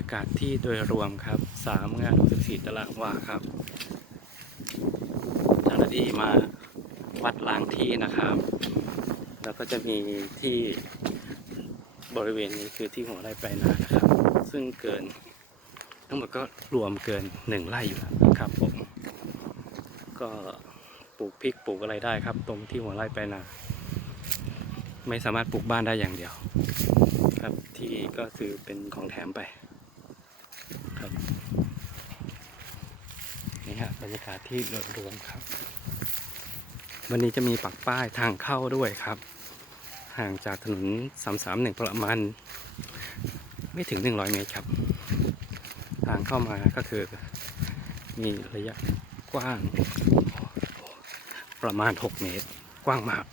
ากาศที่โดยรวมครับสามงาน64ตารางวาครับเจ้าหน้าที่มาวัดล้างที่นะครับ แล้วก็จะมีที่บริเวณนี้คือที่หัวไร่ไปลายนานะครับ ซึ่งเกิน ทั้งหมดก็รวมเกินหนึ่งไร่อยู่แล้วครับผมก็ปลูกพริกปลูกอะไรได้ครับ ตรงที่หัวไร่ไปลายนา ไม่สามารถปลูกบ้านได้อย่างเดียว ครับที่ก็คือเป็นของแถมไป นี่ฮะบรรยากาศที่โดยรวมครับ วันนี้จะมีปักป้ายทางเข้าด้วยครับ ห่างจากถนน331ประมาณ ไม่ถึง100เมตรครับ ทางเข้ามาก็คือ มีระยะกว้างประมาณ6เมตร กว้างมาก